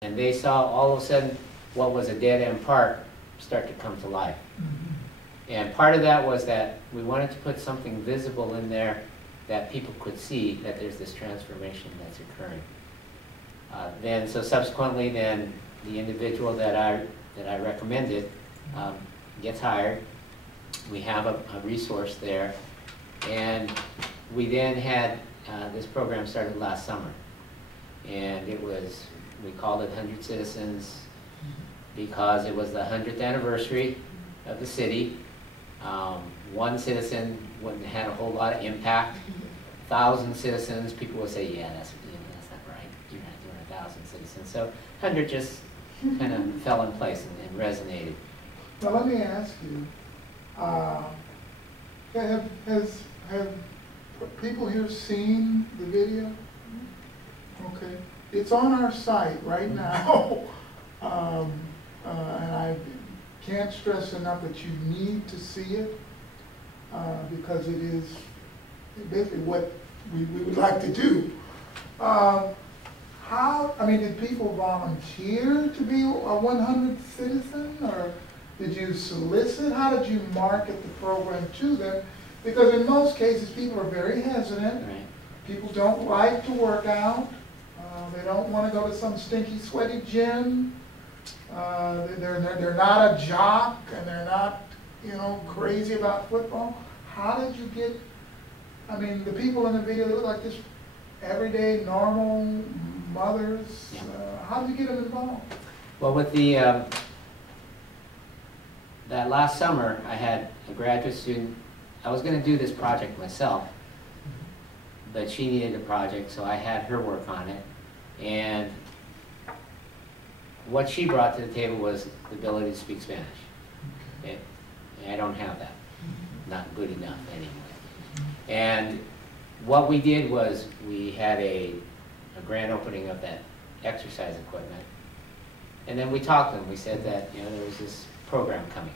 And they saw all of a sudden what was a dead-end park start to come to life. And part of that was that we wanted to put something visible in there that people could see that there's this transformation that's occurring. So subsequently, then the individual that I recommended gets hired. We have a resource there, and we then had this program started last summer, and we called it 100 Citizens because it was the 100th anniversary of the city. One citizen wouldn't have had a whole lot of impact. 1,000 citizens, people would say, yeah, that's not right. You're not doing 1,000 citizens. So 100 just kind of fell in place and resonated. Now let me ask you, have people here seen the video? Okay, it's on our site right now, and I can't stress enough that you need to see it because it is basically what we would like to do. Did people volunteer to be a 100th citizen, or did you solicit? How did you market the program to them? Because in most cases, people are very hesitant. Right. People don't like to work out. They don't want to go to some stinky, sweaty gym. They're not a jock, and they're not, crazy about football. How did you get? The people in the video, they look like this everyday, normal mothers. Yeah. How did you get them involved? Well, with that last summer, I had a graduate student. I was going to do this project myself, but she needed a project, so I had her work on it. And what she brought to the table was the ability to speak Spanish. Okay. I don't have that. Not good enough anyway. And what we did was we had a grand opening of that exercise equipment. And then we talked to them. We said that there was this program coming.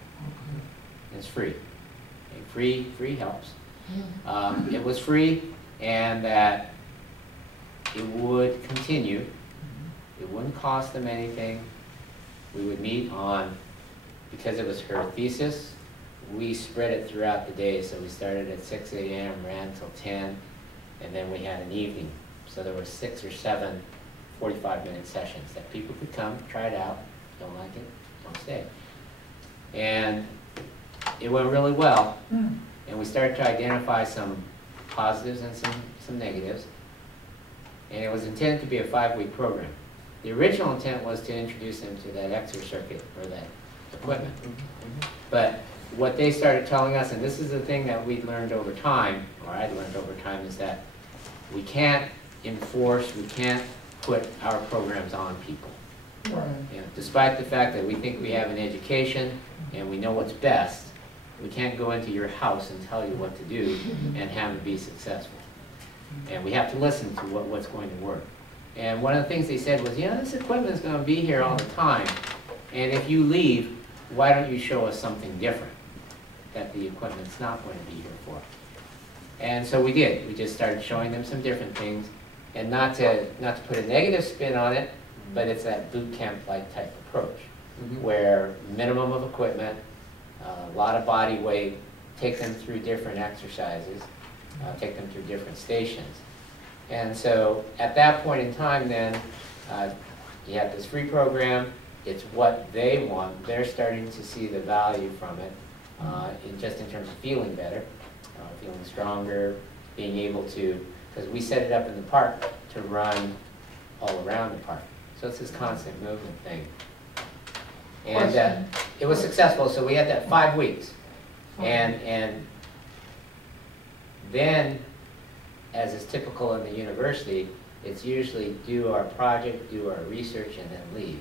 It's free. Okay, free helps. It was free, and that it would continue. It wouldn't cost them anything. We would meet because it was her thesis, we spread it throughout the day. So we started at 6 a.m., ran until 10, and then we had an evening. So there were 6 or 7 45-minute sessions that people could come, try it out, don't like it, don't stay. And it went really well, and we started to identify some positives and some negatives. And it was intended to be a 5-week program. The original intent was to introduce them to that exercise circuit or that equipment. But what they started telling us, and this is the thing that we learned over time, or I learned over time, is that we can't enforce, we can't put our programs on people. Right. Despite the fact that we think we have an education and we know what's best, we can't go into your house and tell you what to do and have it be successful. And we have to listen to what's going to work. And one of the things they said was, this equipment is going to be here all the time, and if you leave, why don't you show us something different that the equipment's not going to be here for? And so we did. We just started showing them some different things, and not to put a negative spin on it, but it's that boot camp-like type approach, where minimum of equipment, a lot of body weight, take them through different exercises, take them through different stations. And so at that point in time then, you have this free program. It's what they want. They're starting to see the value from it, just in terms of feeling better, feeling stronger, being able to, because we set it up in the park to run all around the park. So it's this constant movement thing. And it was successful, so we had that 5 weeks. And then, as is typical in the university, it's usually do our project, do our research, and then leave.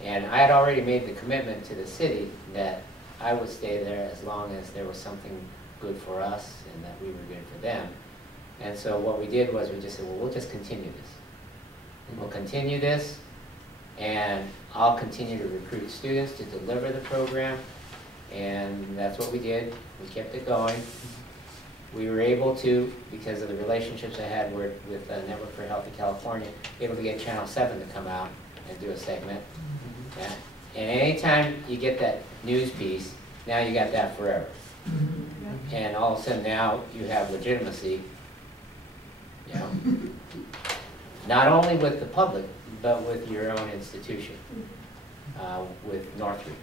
And I had already made the commitment to the city that I would stay there as long as there was something good for us and that we were good for them. And so what we did was we just said, well, we'll just continue this. And we'll continue this, and I'll continue to recruit students to deliver the program. And that's what we did. We kept it going. We were able to, because of the relationships I had with Network for Healthy California, able to get Channel 7 to come out and do a segment. Yeah. And anytime you get that news piece, now you got that forever. And all of a sudden now you have legitimacy, you know, not only with the public, but with your own institution, with Northridge.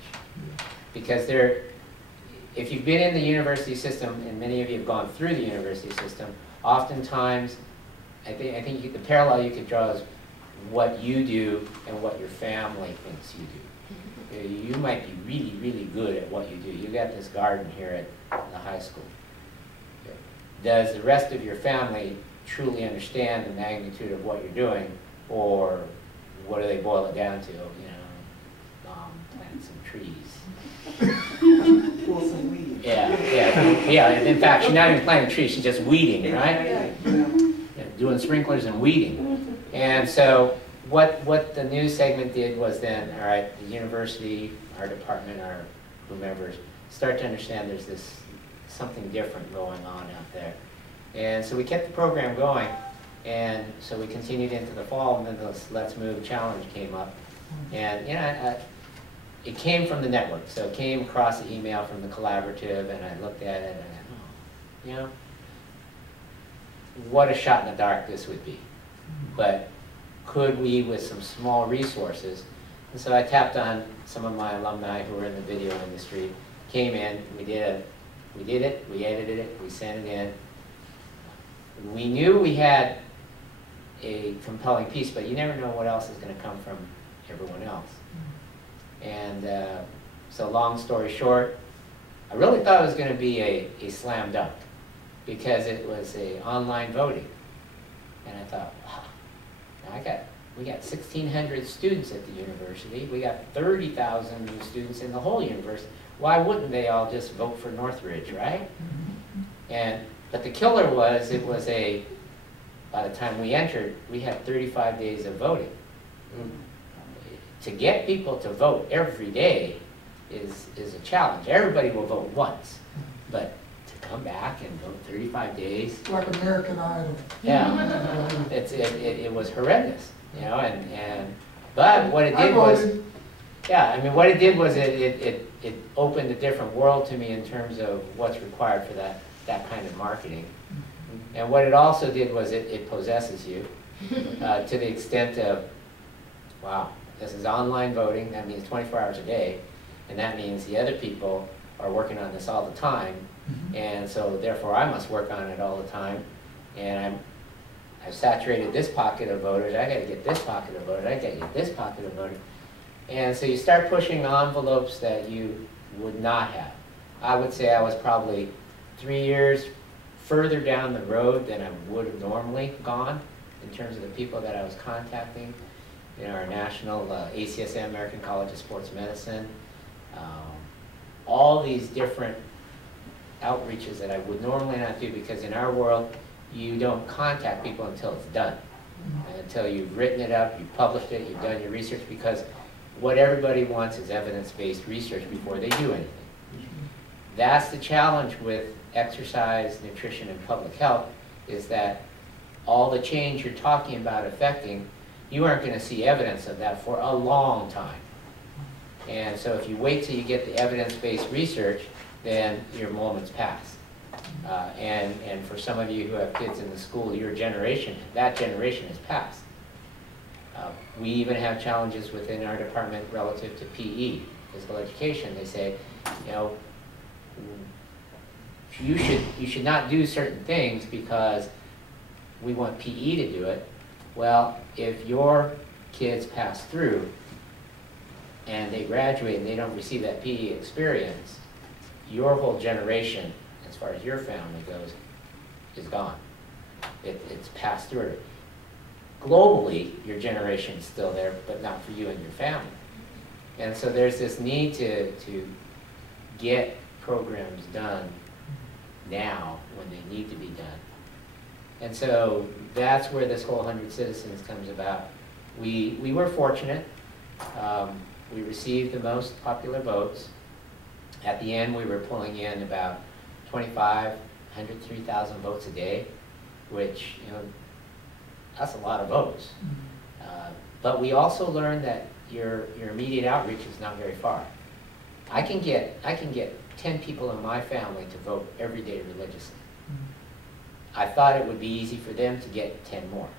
Because if you've been in the university system, and many of you have gone through the university system, oftentimes, I think the parallel you could draw is what you do and what your family thinks you do. You might be really, really good at what you do. You got this garden here at the high school. Does the rest of your family truly understand the magnitude of what you're doing, or what do they boil it down to? You know, plant some trees. Pull some weeds. Yeah. In fact, she's not even planting trees; she's just weeding, right? Yeah. Doing sprinklers and weeding. And so, what the news segment did was then, all right, the university, our department, our whomever, start to understand there's this something different going on out there. And so we kept the program going, and so we continued into the fall, and then this Let's Move challenge came up. And you know, it came from the network, so it came across the email from the collaborative, and I looked at it, and I thought, oh, you know, what a shot in the dark this would be. But could we, with some small resources, and so I tapped on some of my alumni who were in the video industry, came in, we did it, we edited it, we sent it in. We knew we had a compelling piece, but you never know what else is going to come from everyone else. And so long story short, I really thought it was going to be a slam dunk, because it was a online voting. And I thought, wow, we got 1,600 students at the university. We got 30,000 new students in the whole university. Why wouldn't they all just vote for Northridge, right? But the killer was, by the time we entered, we had 35 days of voting. To get people to vote every day is a challenge. Everybody will vote once, but to come back and vote 35 days. It's like American Idol. Yeah, it was horrendous, you know, but what it did was, yeah, I mean, what it did was it opened a different world to me in terms of what's required for that kind of marketing. And what it also did was it possesses you to the extent of, wow, this is online voting, that means 24 hours a day, and that means the other people are working on this all the time, and so therefore I must work on it all the time, and I've saturated this pocket of voters, I gotta get this pocket of voters, I gotta get this pocket of voters. And so you start pushing envelopes that you would not have. I would say I was probably 3 years further down the road than I would have normally gone in terms of the people that I was contacting. You know, our national ACSM, American College of Sports Medicine, all these different outreaches that I would normally not do, because in our world, you don't contact people until it's done, until you've written it up, you've published it, you've done your research, because what everybody wants is evidence-based research before they do anything. That's the challenge with exercise, nutrition, and public health, is that all the change you're talking about affecting, you aren't going to see evidence of that for a long time. And so if you wait till you get the evidence-based research, then your moments pass. And for some of you who have kids in the school, your generation, that generation has passed. We even have challenges within our department relative to PE, physical education. They say, you know, you should not do certain things because we want PE to do it. Well, if your kids pass through and they graduate and they don't receive that PE experience, your whole generation, as far as your family goes, is gone. It's passed through. Globally, your generation is still there, but not for you and your family. And so there's this need to get programs done now when they need to be done. And so that's where this whole 100 Citizens comes about. We were fortunate. We received the most popular votes. At the end, we were pulling in about 2,500, 3,000 votes a day, which, you know, that's a lot of votes. But we also learned that your immediate outreach is not very far. I can get 10 people in my family to vote every day religiously. I thought it would be easy for them to get 10 more.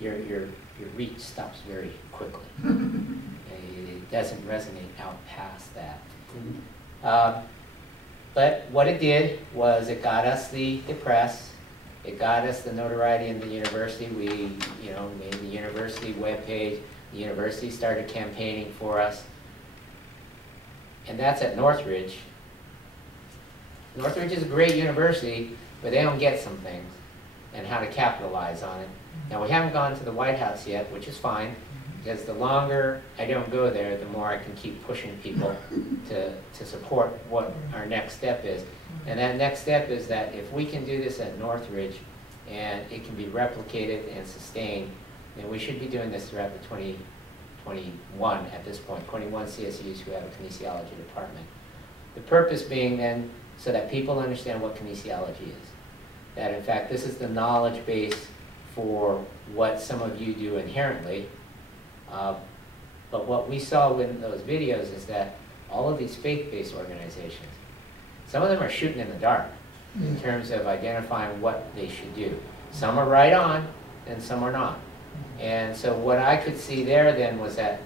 Your reach stops very quickly. It doesn't resonate out past that. But what it did was it got us the press. It got us the notoriety in the university. We, made the university webpage. The university started campaigning for us. And that's at Northridge. Northridge is a great university, but they don't get some things and how to capitalize on it. Now, we haven't gone to the White House yet, which is fine, because the longer I don't go there, the more I can keep pushing people to support what our next step is. And that next step is that if we can do this at Northridge and it can be replicated and sustained, then we should be doing this throughout the 2021 at this point, 21 CSUs who have a kinesiology department. The purpose being then so that people understand what kinesiology is. That in fact this is the knowledge base for what some of you do inherently. But what we saw in those videos is that all of these faith-based organizations, some of them are shooting in the dark in terms of identifying what they should do. Some are right on, and some are not. And so what I could see there then was that,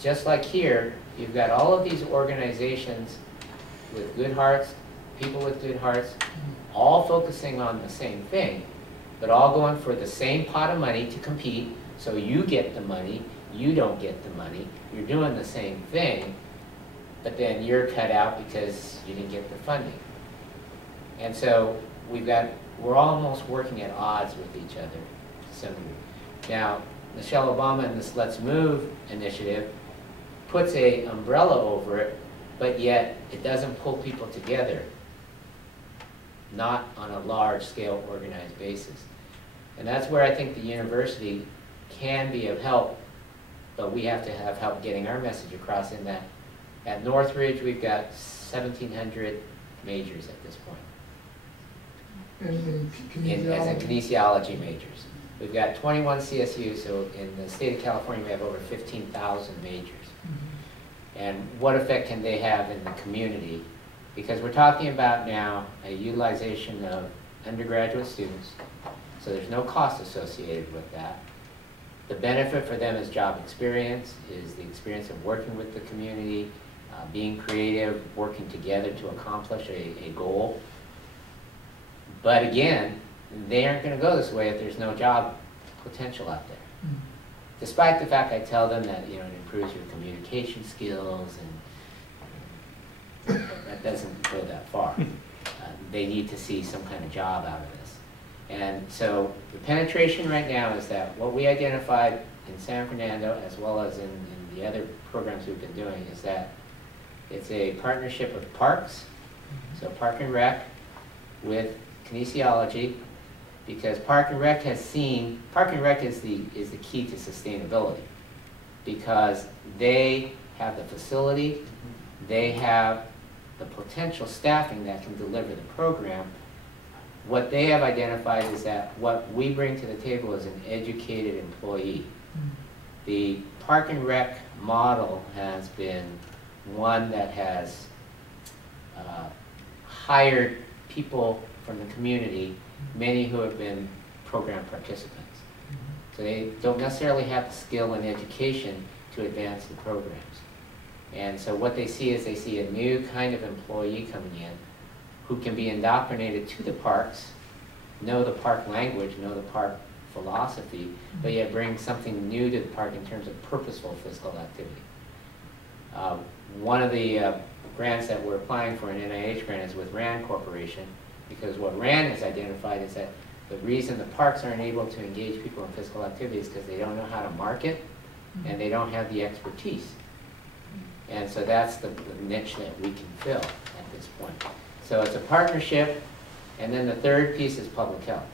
just like here, you've got all of these organizations with good hearts, people with good hearts, all focusing on the same thing, but all going for the same pot of money to compete, so you get the money, you don't get the money, you're doing the same thing, but then you're cut out because you didn't get the funding. And so we're almost working at odds with each other to some degree. Now, Michelle Obama in this Let's Move initiative puts an umbrella over it, but yet it doesn't pull people together, not on a large-scale organized basis. And that's where I think the university can be of help, but we have to have help getting our message across in that. At Northridge, we've got 1,700 majors at this point. As in kinesiology majors. We've got 21 CSUs, so in the state of California, we have over 15,000 majors. And what effect can they have in the community? Because we're talking about now a utilization of undergraduate students, so there's no cost associated with that. The benefit for them is job experience, is the experience of working with the community, being creative, working together to accomplish a goal. But again, they aren't going to go this way if there's no job potential out there. Despite the fact I tell them that it improves your communication skills, and that doesn't go that far. They need to see some kind of job out of this. And so the penetration right now is that what we identified in San Fernando, as well as in the other programs we've been doing, is that it's a partnership with parks, so Park and Rec, with kinesiology, because Park and Rec is the key to sustainability, because they have the facility, they have the potential staffing that can deliver the program. What they have identified is that what we bring to the table is an educated employee. The Park and Rec model has been one that has hired people from the community, many who have been program participants. So they don't necessarily have the skill and education to advance the programs. And so what they see is they see a new kind of employee coming in who can be indoctrinated to the parks, know the park language, know the park philosophy, but yet bring something new to the park in terms of purposeful physical activity. One of the grants that we're applying for, an NIH grant, is with RAND Corporation, because what RAND has identified is that the reason the parks aren't able to engage people in physical activity is because they don't know how to market and they don't have the expertise. And so that's the niche that we can fill at this point. So it's a partnership, and then the third piece is public health.